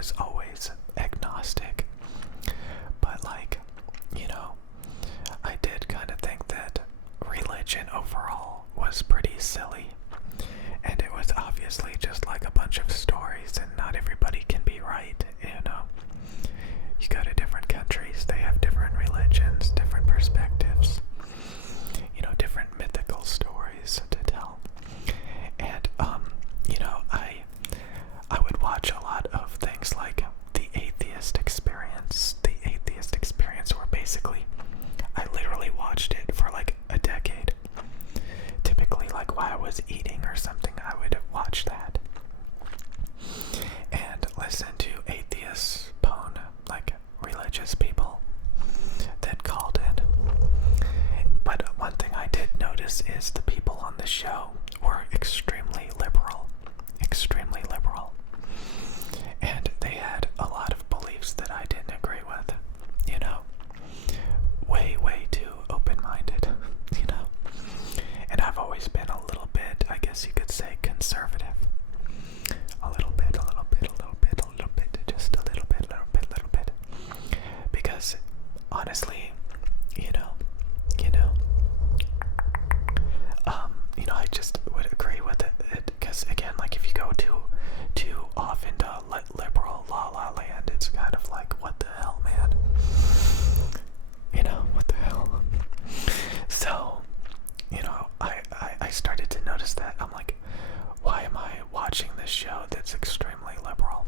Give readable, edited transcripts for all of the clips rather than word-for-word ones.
was always agnostic. But like, you know, I did kind of think that religion overall was pretty silly. And it was obviously just like a bunch of stories, and not everybody can be right, you know. You go to different countries, they have different religions, different perspectives, you know, different mythical stories to tell. And, you know, I would watch a lot of things like the atheist experience. The atheist experience, where basically I literally watched it for like a decade. Typically, like while I was eating or something, I would watch that and listen to atheists pwn, like religious people that called in. But one thing I did notice is the people on the show were extremely liberal. Extremely liberal. And they had a lot of beliefs that I didn't agree with, you know. Way too open-minded, you know. And I've always been a little bit, I guess you could say, conservative. A little bit, just a little bit. Because honestly, you know, I just would agree with it. Because again, like if you go too off into liberal la land, it's kind of like, what the hell, man? You know, what the hell? So, you know, I started to notice that. I'm like, why am I watching this show that's extremely liberal?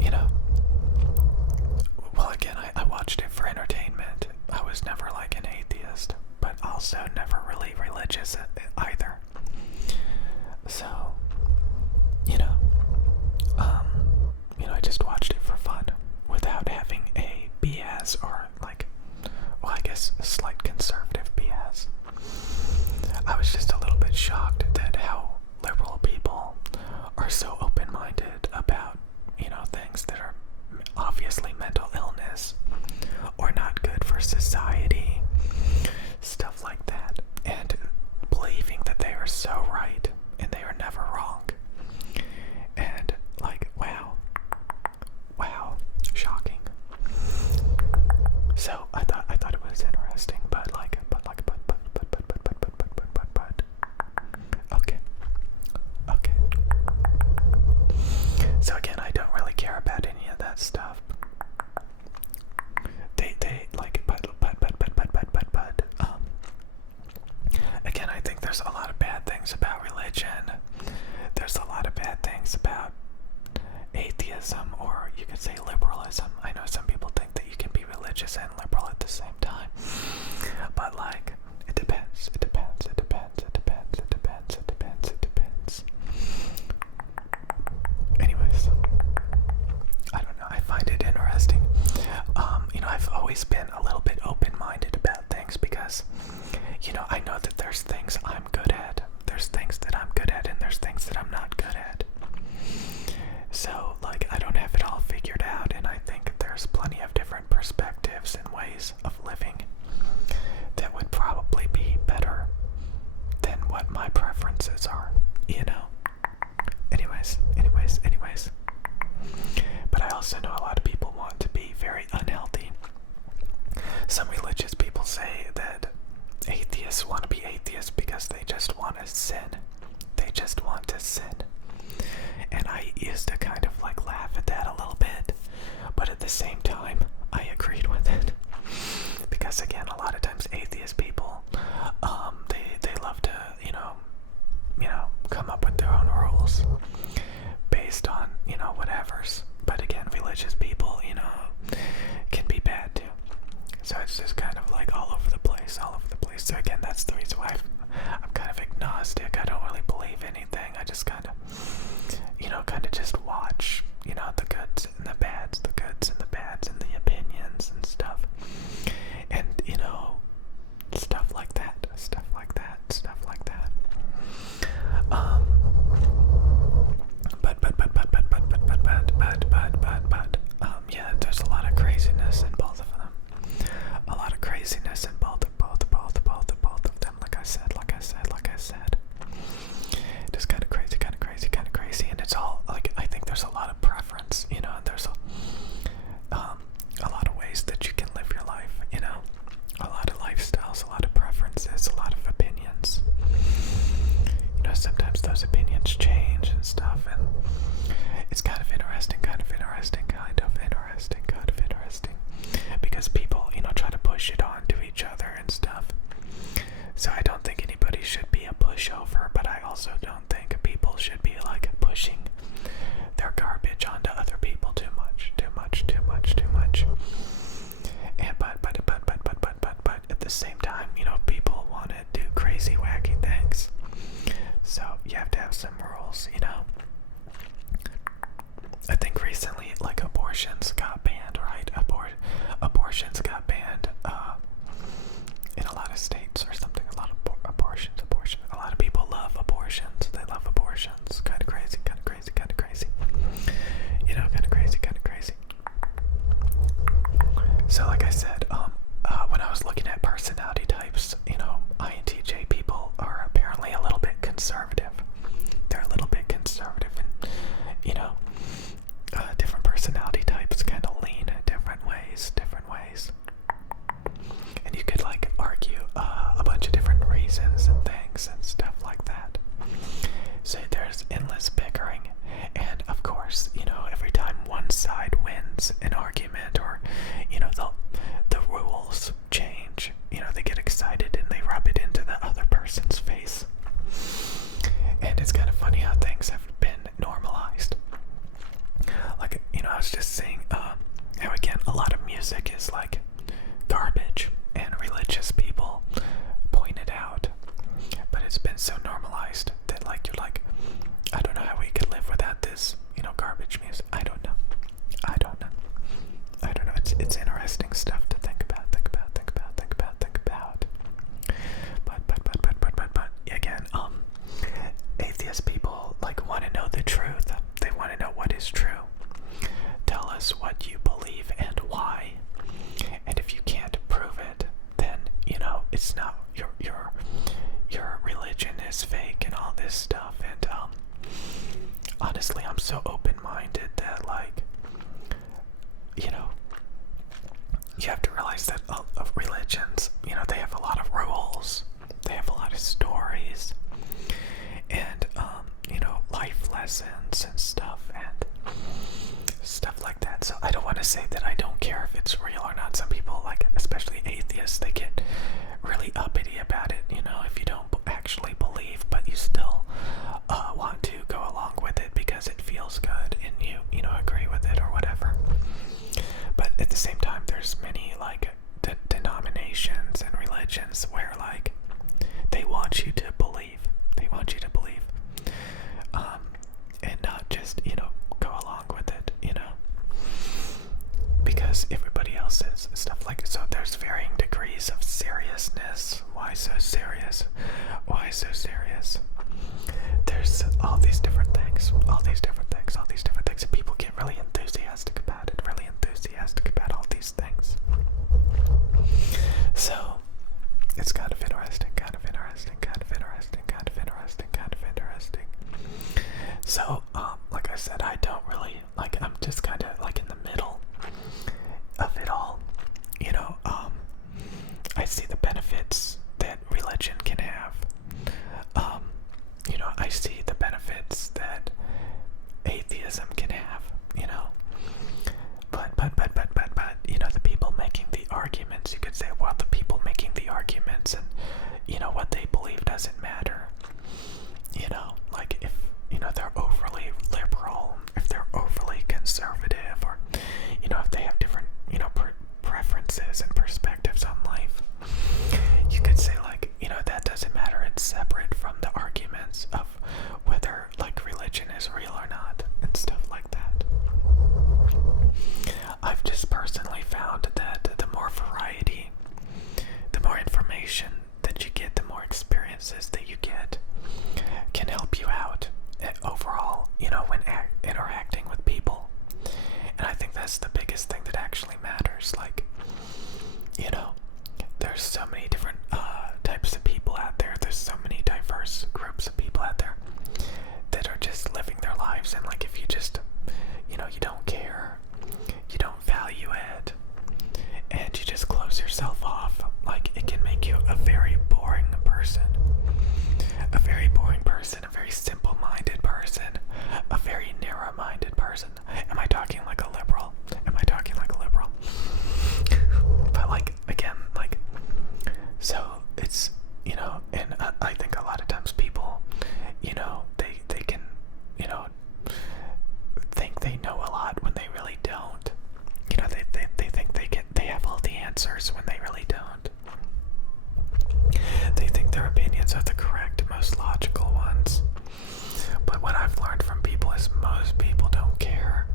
You know? Well, again, I watched it for entertainment. I was never like an atheist, but also never really religious either. So, you know, I just watched it for fun without having a BS or like, well, I guess a slight conservative BS. I was just a little bit shocked at how liberal people are so open-minded about, you know, things that are obviously mental illness or not good for society, stuff like that, and believing that they are so right and they are never wrong. And like, wow, shocking. So I thought it was interesting, but okay. So again, I don't really care about any of that stuff. They like, again, I think there's a lot of bad things about religion. There's a lot of bad things about atheism, or you could say liberalism. I know some people think that you can be religious and liberal at the same time, but like, it depends. Anyways, I don't know, I find it interesting. You know, I've always been a little bit open-minded about things because, you know, I know that there's things I'm good at, there's things that I'm good at, and there's things that I'm not good at. So, like, I don't have it all figured out, and I think there's plenty of different perspectives and ways of living that would probably be better than what my preferences are, you know? Anyways. But I also know a lot of people want to be very unhealthy. Some religious people say that atheists want to be atheists because they just want to sin. They just want to sin. And I used to kind of like laugh at that a little bit, but at the same time, I agreed with it. Because again, a lot of times atheist people, they love to, you know, come up with their own rules based on, you know, whatever's. But again, religious people, you know, can be bad too. So it's just kind of like all over the place. So again, that's the reason why I'm kind of agnostic. I don't really believe anything. I just kind of, you know, just watch, you know, the goods and the bads, and the opinions and stuff. And, you know, stuff like that. Yeah, there's a lot of craziness in both of them. A lot of craziness in both of them. abortions got banned in a lot of states or something. A lot of abortion. A lot of people love abortions. They love abortions. Kind of crazy. You know, kind of crazy. So like I said, when I was looking at personality types, you know, INTJ people are apparently a little bit conservative. They're a little bit conservative, and you know, different personality types kind of lean different ways. And you could like argue a bunch of different reasons and things and stuff like that. So there's endless bickering, and of course, you know, every time one side wins an argument, or you know, the rules change, you know, they get excited and they rub it into the other person's face. And it's kind of funny how things have been normalized. Like, you know, I was just saying how again a lot of music is like garbage, and religious people point it out, but it's been so normalized that like you're like, I don't know how we could live without this, you know, garbage music. I don't know. It's interesting stuff to think about. But again, atheist people like want to know the truth. They want to know what is true. Tell us what you believe and why. And if you can't prove it, then you know it's not your religion is fake and all this stuff. And honestly, I'm so open-minded that like, you know, you have to realize that of religions, you know, they have a lot of rules, they have a lot of stories, and you know, life lessons and stuff like that. So I don't want to say that I don't care if it's real or not. Some people, like especially atheists, they get really uppity about it, you know, if you don't actually believe but you still want to go along with it because it feels good and you know, agree with it or whatever. But at the same time, there's many like denominations and religions where like they want you to believe, and not just, you know, go along with it, you know, because everybody else is stuff like. So there's varying degrees of seriousness. Why so serious? There's all these different things, and people get really enthusiastic about all these things. So it's kind of interesting. So like I said, I don't really like, I'm just kind of like in the middle of it all, you know. I see the benefits that religion can have. You know, I see the benefits that atheism can have, you know. But you know, the people making the arguments, you could say, well, the people making the arguments and, you know, what they believe doesn't matter. You know, like if, you know, they're overly liberal, if they're overly conservative, or, you know, if they have different, you know, preferences and perspectives on life, you could say like, you know, that doesn't matter. It's separate from the arguments of whether like religion is real or not and stuff like that. I've just personally found that the more variety, the more information that you get, the more experiences that you get can help you out overall, you know, when interacting with people. And I think that's the biggest thing that actually matters. Like, you know, there's so many different types of people out there. There's so many diverse groups of people out there that are just living their lives. And like, if you just, you know, you don't care, you don't value it, and you just close yourself off, like, it can make you a very boring person. A very simple-minded person. A very narrow-minded person. Am I talking like a liberal? But like, again, like, so it's, you know, and I think a lot of times people, you know, they can, you know, think they know a lot when they really don't. You know, they think they have all the answers when they really don't. They think their opinions are the correct, most logical ones. But what I've learned from people is most people don't care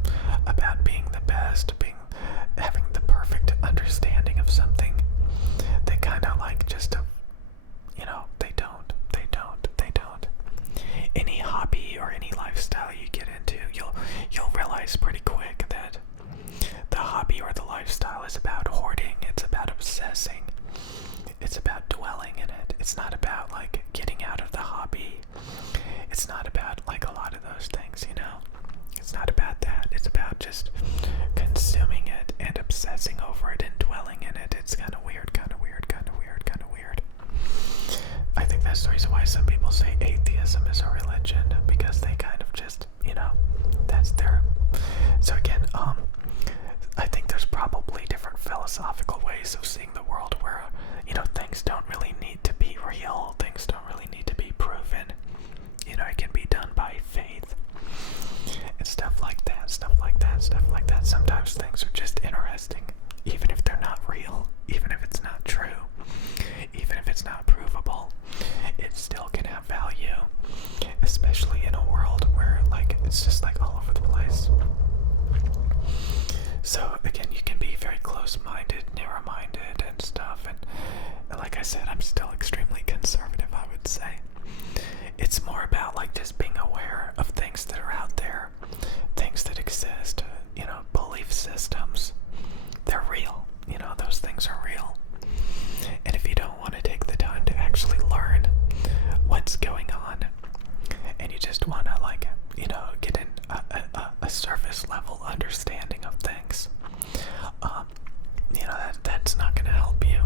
about being the best, having the perfect understanding It's kind of weird, kind of weird, kind of weird, kind of weird. I think that's the reason why some people say atheism is a religion, because they kind of just, that's their. So again, I think there's probably different philosophical ways of seeing the world where, things don't really need to be real, things don't really need to be proven. It can be done by faith and stuff like that, stuff like that, stuff like that. Sometimes things are just interesting, even if they're not real, even if it's not true, even if it's not provable, it still can have value, especially in a world where, it's just, all over the place. So, again, you can be very close-minded, narrow-minded, and stuff, and like I said, I'm still extremely conservative, I would say. It's more about, just being aware of things that are out there, things that exist, belief systems. They're real, those things are real. And if you don't want to take the time to actually learn what's going on, and you just want to, get in a surface level understanding of things, that's not going to help you.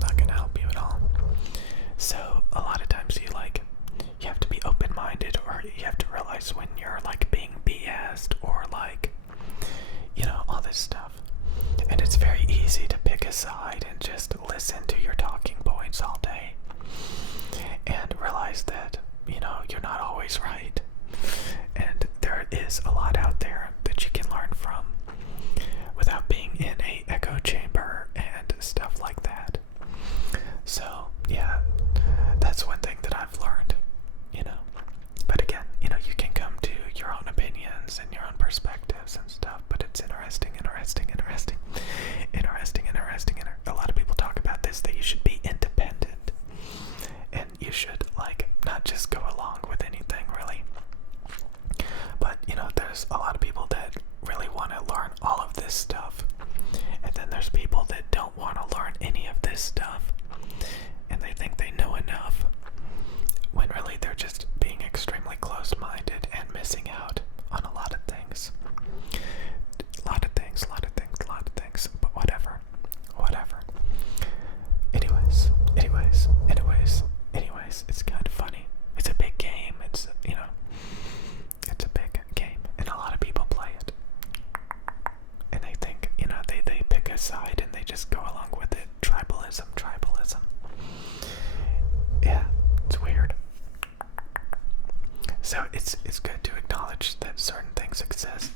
Not going to help you at all. So a lot of times you have to be open-minded, or you have to realize when you're being BS'd, or all this stuff. And it's very easy to pick a side and just listen to your talking points all day and realize that you're not always right, and there is a lot out there that you can learn from without being in a echo chamber and stuff like that. So yeah, that's one thing that I've learned, but again, you can come to your own opinions and your own perspectives and stuff, but it's interesting. A lot of people talk about this, that you should be independent, and you should not just go along with anything really. But there's a lot of people that really want to learn all of this stuff, and then there's people that don't want to learn any of this stuff, and they think they know enough, when really they're just being extremely close-minded and missing out on a lot of things. A lot of things, but whatever. Anyways, it's kind of funny. It's a big game. It's a big game, and a lot of people play it. And they think, they pick a side and they just go along with it. Tribalism. Yeah, it's weird. So it's good to acknowledge that certain things exist,